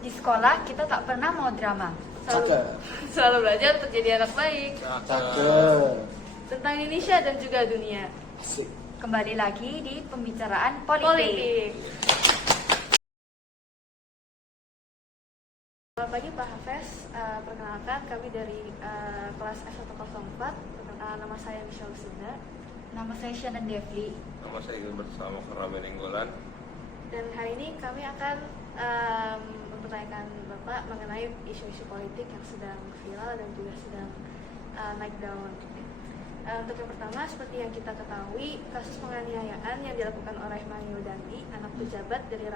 Di sekolah kita tak pernah mau drama. Cakep. Selalu belajar untuk jadi anak baik. Cakep. Tentang Indonesia dan juga dunia. Asik. Kembali lagi di pembicaraan politik. Politik. Selamat pagi Pak Hafez. Perkenalkan kami dari kelas F104. Nama saya Michelle Lucinda. Nama saya Shannon Devli. Nama saya Gilbert bersama Keramen Enggolan. Dan hari ini kami akan mempertanyakan Bapak mengenai isu-isu politik yang sedang viral dan juga sedang naik daun. Untuk yang pertama, seperti yang kita ketahui, kasus penganiayaan yang dilakukan oleh Mario Dandi, anak pejabat dari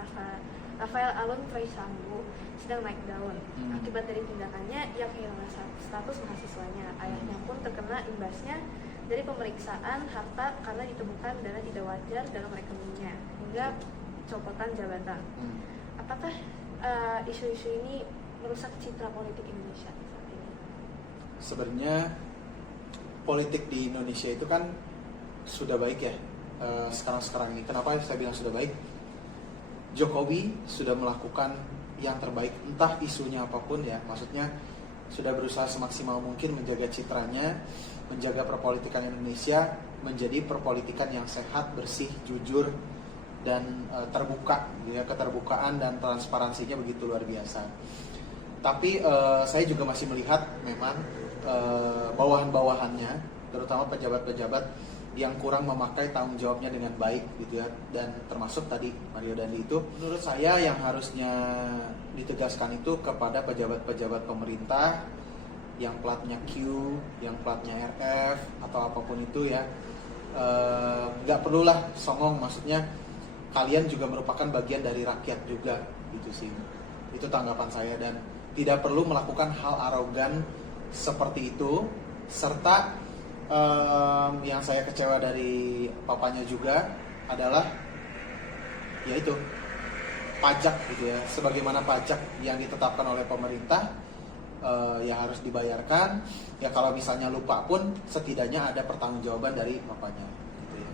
Rafael Alun Trisambo, sedang naik daun. Akibat dari tindakannya, ia kehilangan status mahasiswanya. Ayahnya pun terkena imbasnya dari pemeriksaan harta karena ditemukan dana tidak wajar dalam rekeningnya, hingga copotan jabatan. Apakah isu-isu ini merusak citra politik Indonesia saat ini? Sebenarnya politik di Indonesia itu kan sudah baik ya sekarang ini. Kenapa saya bilang sudah baik? Jokowi sudah melakukan yang terbaik, entah isunya apapun ya. Maksudnya sudah berusaha semaksimal mungkin menjaga citranya, menjaga perpolitikan Indonesia menjadi perpolitikan yang sehat, bersih, jujur, dan terbuka. Ya, keterbukaan dan transparansinya begitu luar biasa. Tapi saya juga masih melihat memang bawahan-bawahannya, terutama pejabat-pejabat yang kurang memakai tanggung jawabnya dengan baik gitu ya. Dan termasuk tadi Mario Dandi itu, menurut saya yang harusnya ditegaskan itu kepada pejabat-pejabat pemerintah yang platnya Q, yang platnya RF atau apapun itu ya, nggak perlulah songong. Maksudnya kalian juga merupakan bagian dari rakyat juga gitu sih. Itu tanggapan saya, dan tidak perlu melakukan hal arogan seperti itu. Serta yang saya kecewa dari papanya juga adalah yaitu pajak gitu ya. Sebagaimana pajak yang ditetapkan oleh pemerintah ya harus dibayarkan. Ya kalau misalnya lupa pun setidaknya ada pertanggungjawaban dari bapaknya gitu ya.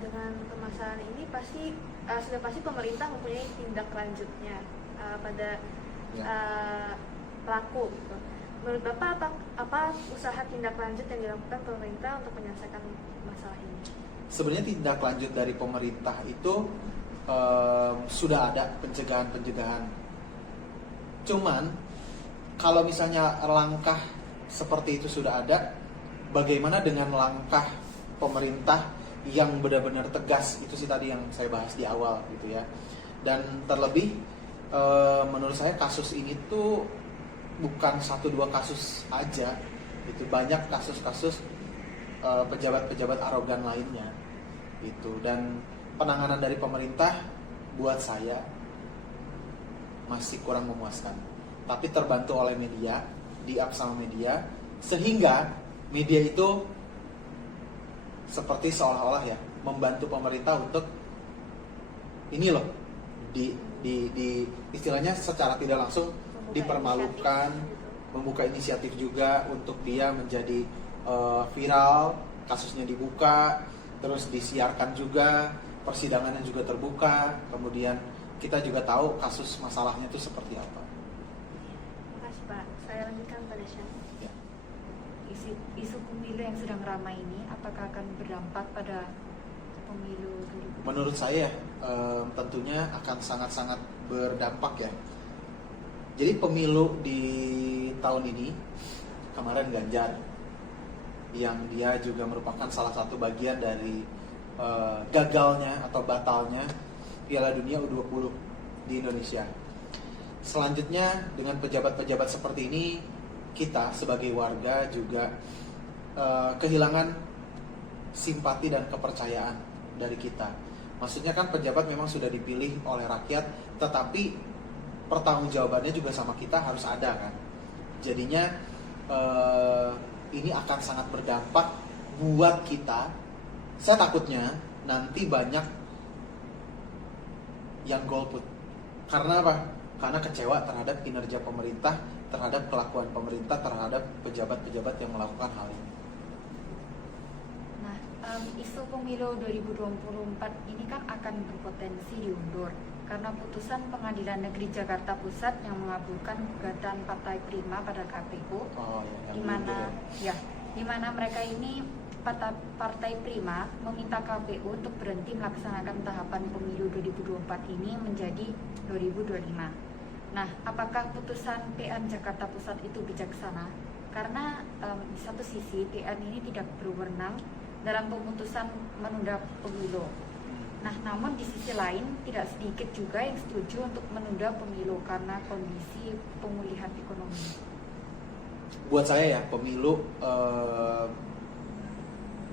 Dengan permasalahan ini sudah pasti pemerintah mempunyai tindak lanjutnya pada pelaku gitu. Menurut Bapak apa usaha tindak lanjut yang dilakukan pemerintah untuk menyelesaikan masalah ini? Sebenarnya tindak lanjut dari pemerintah itu sudah ada pencegahan. Cuman kalau misalnya langkah seperti itu sudah ada, bagaimana dengan langkah pemerintah yang benar-benar tegas? Itu sih tadi yang saya bahas di awal gitu ya. Dan terlebih menurut saya kasus ini tuh bukan 1-2 kasus aja gitu. Banyak kasus-kasus pejabat-pejabat arogan lainnya gitu. Dan penanganan dari pemerintah buat saya masih kurang memuaskan. Tapi terbantu oleh media, di-up sama media, sehingga media itu seperti seolah-olah ya membantu pemerintah untuk ini loh, di istilahnya secara tidak langsung dipermalukan, membuka inisiatif juga untuk dia menjadi viral, kasusnya dibuka, terus disiarkan juga, persidangannya juga terbuka, kemudian kita juga tahu kasus masalahnya itu seperti apa. Terima kasih Pak. Saya lanjutkan pada Shan. Ya. Isu pemilu yang sedang ramai ini apakah akan berdampak pada pemilu 2020? Menurut saya tentunya akan sangat-sangat berdampak ya. Jadi pemilu di tahun ini, kemarin Ganjar, yang dia juga merupakan salah satu bagian dari gagalnya atau batalnya Piala Dunia U20 di Indonesia. Selanjutnya dengan pejabat-pejabat seperti ini, kita sebagai warga juga kehilangan simpati dan kepercayaan dari kita. Maksudnya kan pejabat memang sudah dipilih oleh rakyat, tetapi pertanggungjawabannya juga sama kita harus ada kan. Jadinya ini akan sangat berdampak buat kita. Saya takutnya nanti banyak yang golput. Karena apa? Karena kecewa terhadap kinerja pemerintah, terhadap kelakuan pemerintah, terhadap pejabat-pejabat yang melakukan hal ini. Nah, isu pemilu 2024 ini kan akan berpotensi diundur. karena putusan Pengadilan Negeri Jakarta Pusat yang mengabulkan gugatan Partai Prima pada KPU, yang di mana begitu ya, di mana mereka ini Partai Prima meminta KPU untuk berhenti melaksanakan tahapan pemilu 2024 ini menjadi 2025. Nah, apakah putusan PN Jakarta Pusat itu bijaksana? Karena di satu sisi PN ini tidak berwenang dalam pemutusan menunda pemilu. Nah, namun di sisi lain tidak sedikit juga yang setuju untuk menunda pemilu karena kondisi pemulihan ekonomi. Buat saya ya, pemilu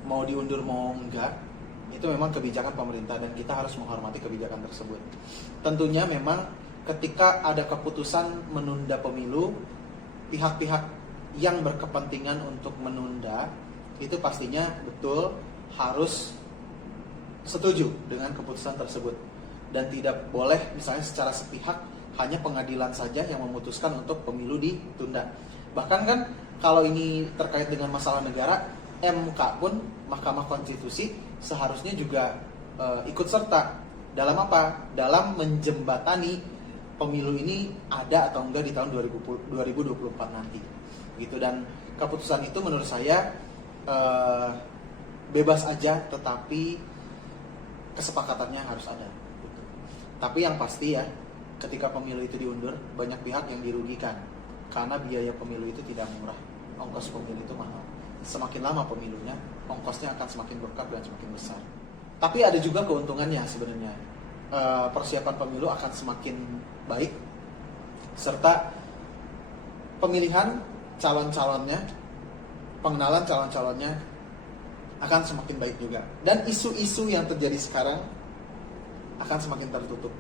mau diundur mau enggak, itu memang kebijakan pemerintah dan kita harus menghormati kebijakan tersebut. Tentunya memang ketika ada keputusan menunda pemilu, pihak-pihak yang berkepentingan untuk menunda itu pastinya betul harus setuju dengan keputusan tersebut, dan tidak boleh misalnya secara sepihak hanya pengadilan saja yang memutuskan untuk pemilu ditunda. Bahkan kan kalau ini terkait dengan masalah negara, MK pun, Mahkamah Konstitusi, seharusnya juga ikut serta dalam apa? Dalam menjembatani pemilu ini ada atau enggak di tahun 2024 nanti. Gitu. Dan keputusan itu menurut saya bebas aja, tetapi kesepakatannya harus ada. Gitu. Tapi yang pasti ya, ketika pemilu itu diundur, banyak pihak yang dirugikan karena biaya pemilu itu tidak murah, ongkos pemilu itu mahal. Semakin lama pemilunya, ongkosnya akan semakin bengkak dan semakin besar. Tapi ada juga keuntungannya sebenarnya. Persiapan pemilu akan semakin baik, serta pemilihan calon-calonnya, pengenalan calon-calonnya akan semakin baik juga. Dan isu-isu yang terjadi sekarang akan semakin tertutup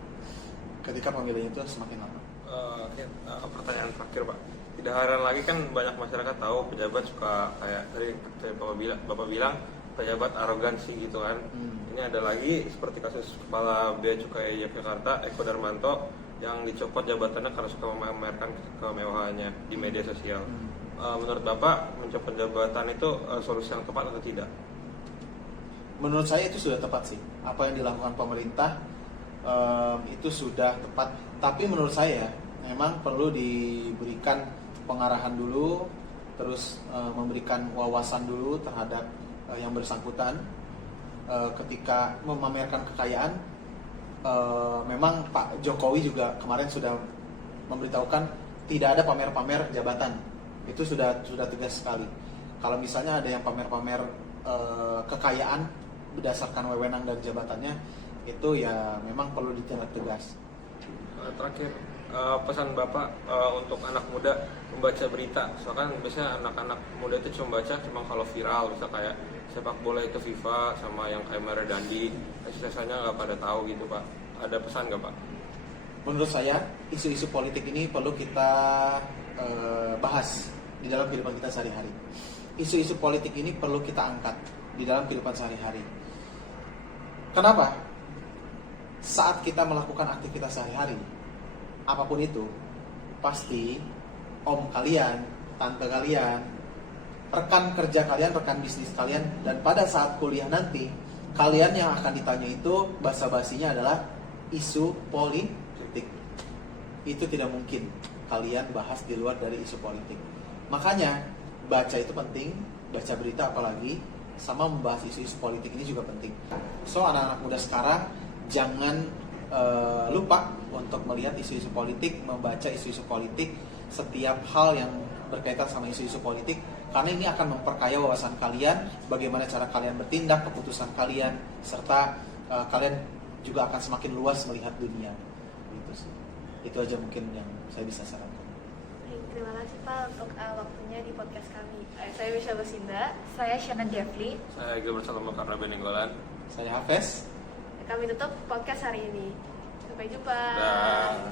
ketika pemilihan itu semakin lama. Pertanyaan terakhir Pak, tidak heran lagi kan banyak masyarakat tahu pejabat suka kayak tadi Bapak bilang pejabat arogansi gitu kan. Ini ada lagi seperti kasus Kepala Bea Cukai Yogyakarta Eko Darmanto yang dicopot jabatannya karena suka memamerkan kemewahannya di media sosial. Menurut Bapak mencopot jabatan itu solusi yang tepat atau tidak? Menurut saya itu sudah tepat sih. Apa yang dilakukan pemerintah itu sudah tepat. Tapi menurut saya memang perlu diberikan pengarahan dulu, terus memberikan wawasan dulu terhadap yang bersangkutan. Ketika memamerkan kekayaan, memang Pak Jokowi juga kemarin sudah memberitahukan tidak ada pamer-pamer jabatan. Itu sudah tegas sekali. Kalau misalnya ada yang pamer-pamer kekayaan berdasarkan wewenang dan jabatannya, itu ya memang perlu ditindak tegas. Terakhir, pesan Bapak untuk anak muda membaca berita. Soalnya biasanya anak-anak muda itu cuma baca kalau viral, misal kayak sepak bola itu FIFA sama yang kayak Mario Dandi, sisanya nggak pada tahu gitu Pak. Ada pesan nggak Pak? Menurut saya isu-isu politik ini perlu kita bahas di dalam kehidupan kita sehari-hari. Isu-isu politik ini perlu kita angkat di dalam kehidupan sehari-hari. Kenapa? Saat kita melakukan aktivitas sehari-hari, apapun itu, pasti om kalian, tante kalian, rekan kerja kalian, rekan bisnis kalian, dan pada saat kuliah nanti, kalian yang akan ditanya itu basa-basinya adalah isu politik. Itu tidak mungkin kalian bahas di luar dari isu politik. Makanya baca itu penting, baca berita apalagi, sama membahas isu-isu politik ini juga penting. So anak-anak muda sekarang jangan lupa untuk melihat isu-isu politik, membaca isu-isu politik, setiap hal yang berkaitan sama isu-isu politik, karena ini akan memperkaya wawasan kalian, bagaimana cara kalian bertindak, keputusan kalian, serta kalian juga akan semakin luas melihat dunia. Gitu sih. Itu aja mungkin yang saya bisa sarankan. Terima kasih Pak untuk waktunya di podcast kami. Saya Michelle Lucinda. Saya Shannon Devli. Saya Gilbert Salomo karena Benenggolan. Saya Hafez. Kami tutup podcast hari ini. Sampai jumpa. Dah.